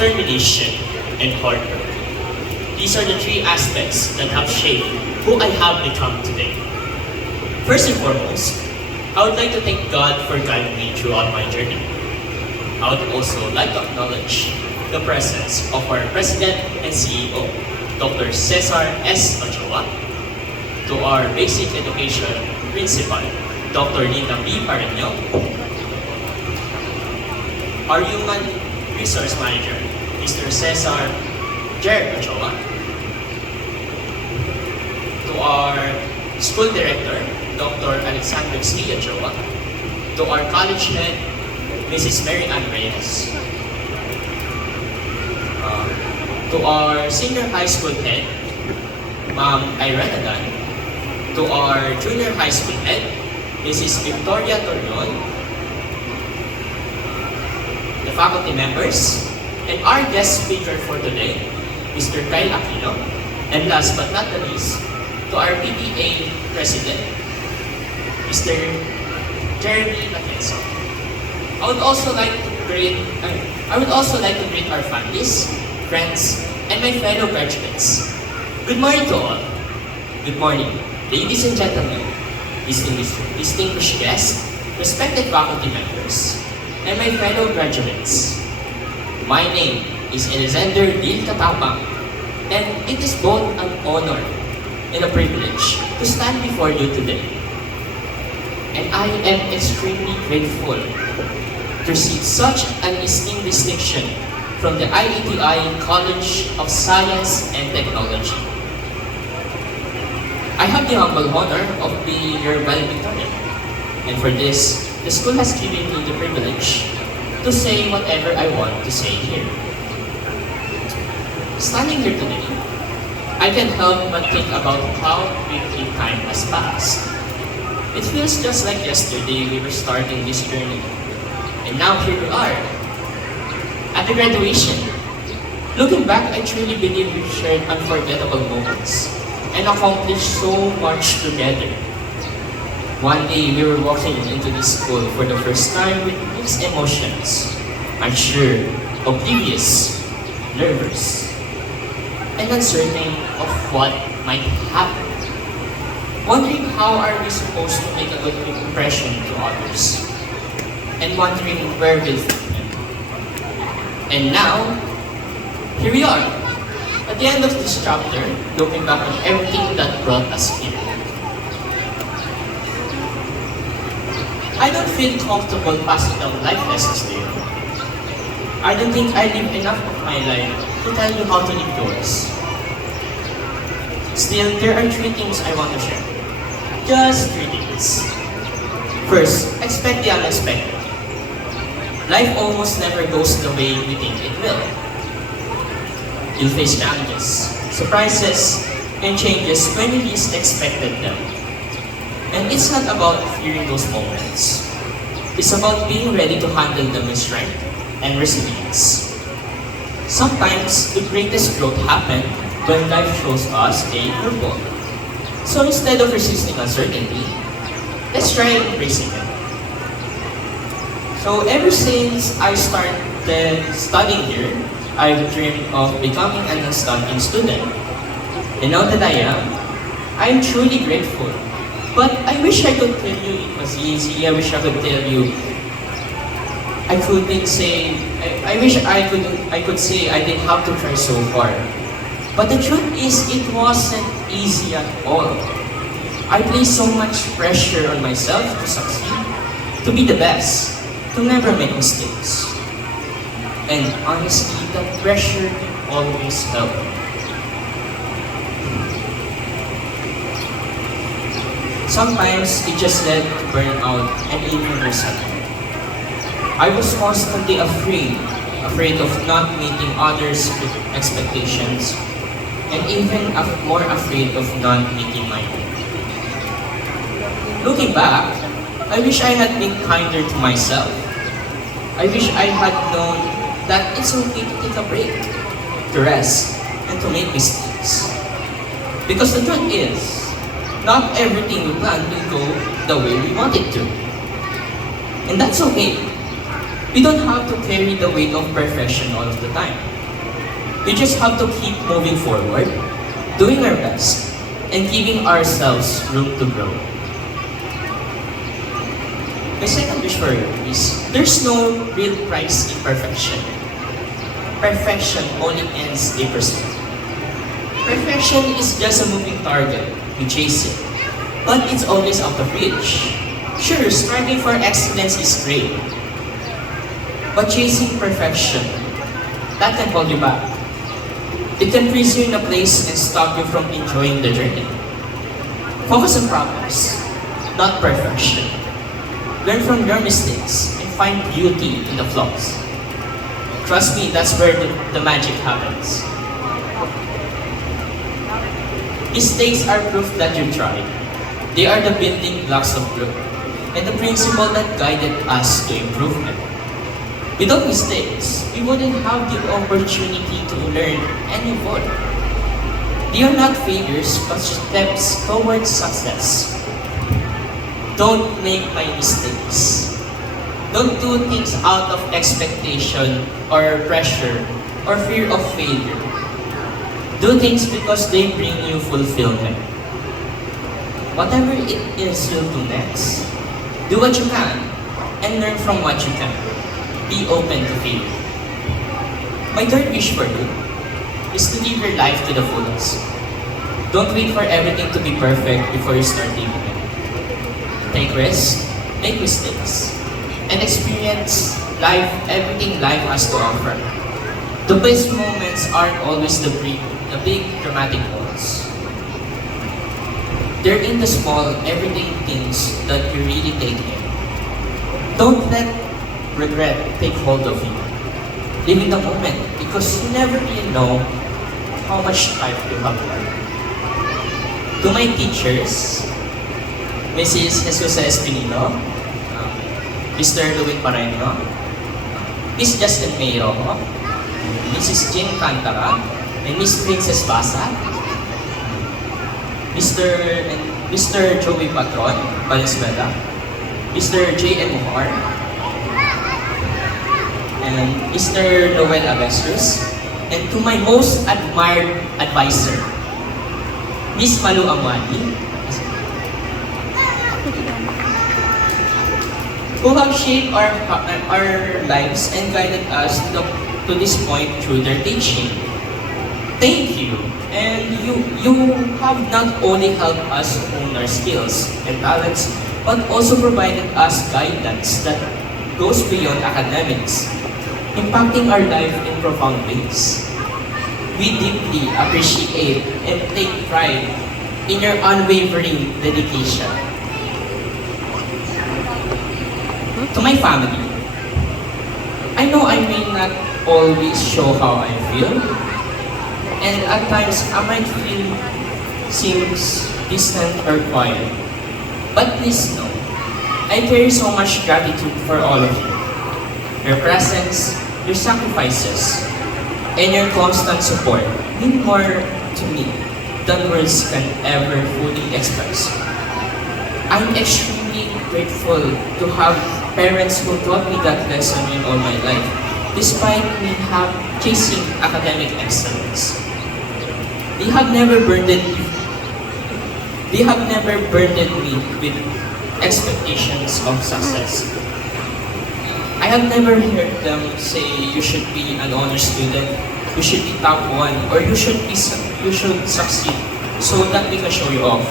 determination, and hard work. These are the three aspects that have shaped who I have become today. First and foremost, I would like to thank God for guiding me throughout my journey. I would also like to acknowledge the presence of our President and CEO, Dr. Cesar S. Ochoa, to our Basic Education Principal, Dr. Linda B. Pareño, our Human Resource Manager, Mr. Cesar Jer Ochoa, to our School Director, Dr. Alexander C. Ochoa, to our College Head, Mrs. Mary Ann Reyes, to our Senior High School Head, Ma'am Irene Dan, to our Junior High School Head, Mrs. Victoria Torreon, the faculty members, and our guest speaker for today, Mr. Kyle Aquino, and last but not the least, to our PTA President, Mr. Jeremy Latienzo. I would also like to greet our families, friends, and my fellow graduates. Good morning to all. Good morning, ladies and gentlemen, distinguished guests, respected faculty members, and my fellow graduates. My name is Alexander Dil Katapang, and it is both an honor and a privilege to stand before you today. And I am extremely grateful to receive such an esteemed distinction from the IETI College of Science and Technology. I have the humble honor of being your valedictorian, and for this, the school has given me the privilege to say whatever I want to say here. Standing here today, I can't help but think about how quickly time has passed. It feels just like yesterday we were starting this journey, and now here we are, at the graduation. Looking back, I truly believe we shared unforgettable moments and accomplished so much together. One day, we were walking into this school for the first time with mixed emotions, unsure, oblivious, nervous, and uncertain of what might happen. Wondering how are we supposed to make a good impression to others, and wondering where we'll fit in. And now, here we are, at the end of this chapter, looking back on everything that brought us here. I don't feel comfortable passing down life lessons to you. I don't think I live enough of my life to tell you how to live yours. Still, there are three things I want to share. Just three things. First, expect the unexpected. Life almost never goes the way we think it will. You'll face challenges, surprises, and changes when you least expected them. And it's not about fearing those moments. It's about being ready to handle them with strength and resilience. Sometimes, the greatest growth happens when life shows us a curveball. So instead of resisting uncertainty, let's try embracing it. So ever since I started studying here, I've dreamed of becoming an outstanding student. And now that I am truly grateful. But I wish I could tell you it was easy. I wish I could tell you I wish I could say I didn't have to try so hard. But the truth is, it wasn't easy at all. I placed so much pressure on myself to succeed, to be the best, to never make mistakes. And honestly, that pressure didn't always help. Sometimes it just led to burnout and even resentment. I was constantly afraid of not meeting others' expectations, and even more afraid of not meeting my own. Looking back, I wish I had been kinder to myself. I wish I had known that it's okay to take a break, to rest, and to make mistakes. Because the truth is, not everything we plan will go the way we want it to. And that's okay. We don't have to carry the weight of perfection all of the time. We just have to keep moving forward, doing our best, and giving ourselves room to grow. My second wish for you is, there's no real price in perfection. Perfection only ends a pursuit. Perfection is just a moving target. We chase it, but it's always out of reach. Sure, striving for excellence is great, but chasing perfection, that can hold you back. It can freeze you in a place and stop you from enjoying the journey. Focus on progress, not perfection. Learn from your mistakes and find beauty in the flaws. Trust me, that's where the magic happens. Mistakes are proof that you tried. They are the building blocks of growth and the principle that guided us to improvement. Without mistakes, we wouldn't have the opportunity to learn and evolve. They are not failures, but steps towards success. Don't make my mistakes. Don't do things out of expectation or pressure or fear of failure. Do things because they bring you fulfillment. Whatever it is you'll do next, do what you can and learn from what you can. Be open to failure. My third wish for you is to live your life to the fullest. Don't wait for everything to be perfect before you start living it. Take risks, make mistakes, and experience life, everything life has to offer. The best moments aren't always the big dramatic ones. They're in the small, everyday things that you really take in. Don't let regret take hold of you. Live in the moment because you never really know how much life you have left. To my teachers, Mrs. Jesusa Espinino, Mr. Louis Pareño, Miss Justin Mayo, Mrs. Jean Cantara, and Miss Princess Basa, Mr. Joey Patron, Valenzuela, Mr. J.M. Mohar, and Mr. Noel Avestrus, and to my most admired advisor, Miss Malu Amwani, who have shaped our lives and guided us to this point through their teaching. Thank you, and you have not only helped us hone our skills and talents, but also provided us guidance that goes beyond academics, impacting our life in profound ways. We deeply appreciate and take pride in your unwavering dedication. To my family, I know I may not always show how I feel, and at times I might feel seems distant or quiet. But please know, I carry so much gratitude for all of you. Your presence, your sacrifices, and your constant support mean more to me than words can ever fully express. I'm extremely grateful to have parents who taught me that lesson in all my life, despite me chasing academic excellence. They have never burdened me with expectations of success. I have never heard them say you should be an honor student, you should be top one, or you should succeed so that we can show you off.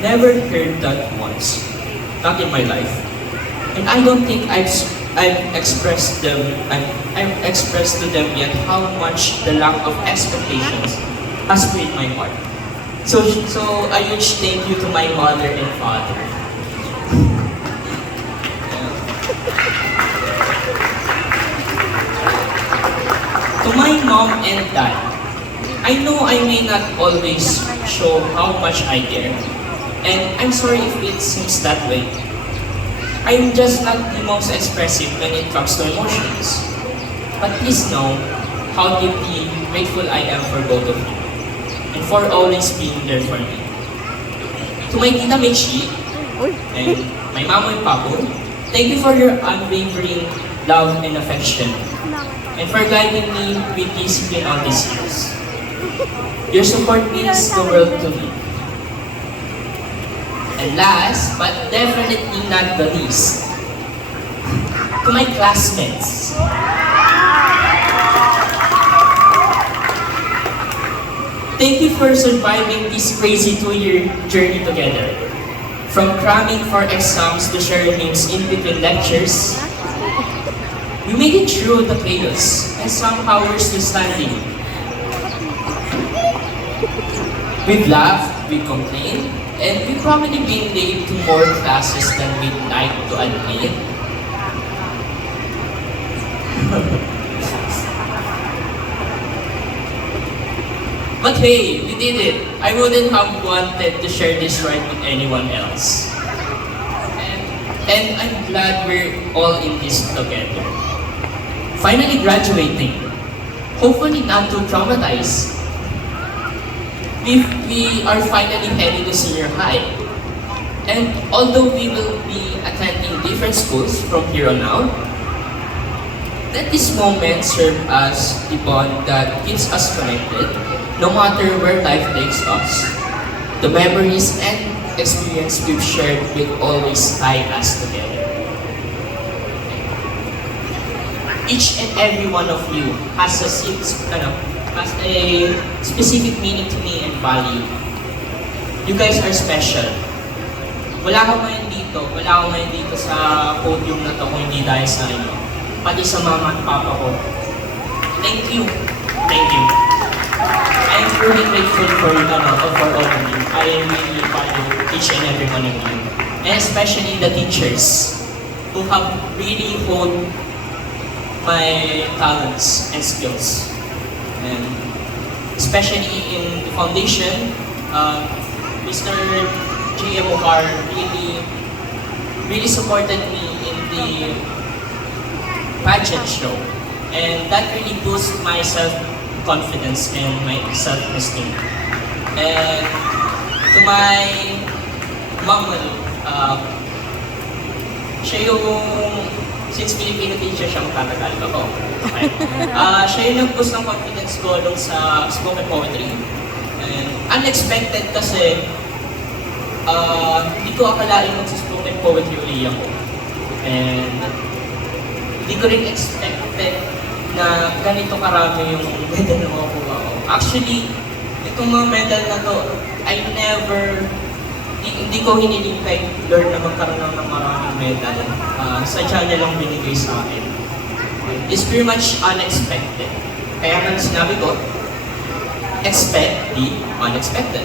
Never heard that once. Not in my life. And I don't think I've expressed to them yet how much the lack of expectations has freed my heart. So a huge thank you to my mother and father. To my mom and dad, I know I may not always show how much I care, and I'm sorry if it seems that way. I'm just not the most expressive when it comes to emotions. But please know how deeply grateful I am for both of you, and for always being there for me. To my Tita Michi, and my Mama and Papo, thank you for your unwavering love and affection. and for guiding me with discipline all these years. Your support means the world to me. And last, but definitely not the least, to my classmates. Thank you for surviving this crazy 2-year journey together. From cramming for exams to sharing names in between lectures, we made it through the chaos and somehow we're still standing. We've laughed, we complained, and we've probably been late to more classes than we'd like to admit. But hey, we did it. I wouldn't have wanted to share this ride with anyone else. And I'm glad we're all in this together. Finally graduating. Hopefully not too traumatized. We are finally heading to senior high. And although we will be attending different schools from here on out, let this moment serve as the bond that keeps us connected, no matter where life takes us. The memories and experience we've shared will always tie us together. Each and every one of you has a specific meaning to me and value. You guys are special. Wala akong ngayon dito sa podium na to kung hindi dahil sa inyo. Pati sa mama at papa ko. Thank you. Thank you. I'm truly grateful for all of you. I really value each and every one of you. And especially the teachers who have really honed my talents and skills. And especially in the foundation, Mr. J.M. O'Har really supported me in the pageant show. And that really boosts my self-confidence and my self-esteem. And to my mom, siya yung, since Filipino teacher siya, magtatagalog ako. Okay. Siya yung nag-boost ng confidence ko nung sa spoken poetry. And unexpected kasi, hindi ko akalain mag-spoken poetry uli ako. And hindi ko rin expected na ganito karami yung medal na makukuha ko. Actually, itong mga medal na to, hindi ko hiniling kay Lord na magkaroon ng maraming medal. Sadya niya lang binigay sa akin. It's pretty much unexpected. Kaya nang sinabi ko, expect the unexpected.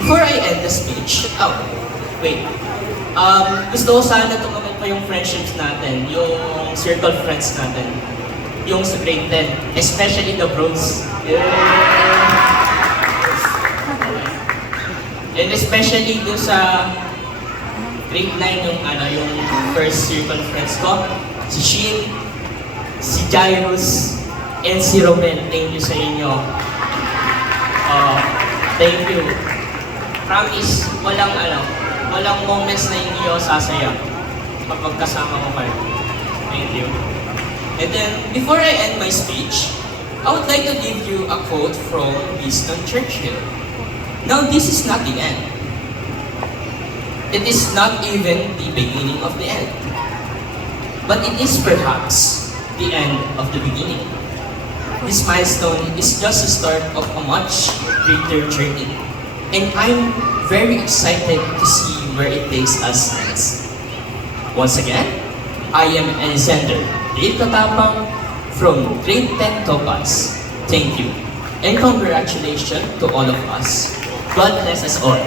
Before I end the speech, gusto ko sana tumagal pa yung friendships natin, yung circle friends natin, yung sa grade 10, especially the bros. And especially doon sa grade 9 yung first circle friends ko, si Shin, si Jairus, and si Romel. Thank you sa inyo. Thank you. Promise, walang moments na hindi ako sasaya kapag kasama ko kayo. Thank you. And then, before I end my speech, I would like to give you a quote from Winston Churchill. Now, this is not the end. It is not even the beginning of the end. But it is perhaps the end of the beginning. This milestone is just the start of a much greater journey. And I'm very excited to see where it takes us next. Once again, I am Alexander Dale Katapang from Grade 10 Topaz. Thank you. And congratulations to all of us. God bless us all.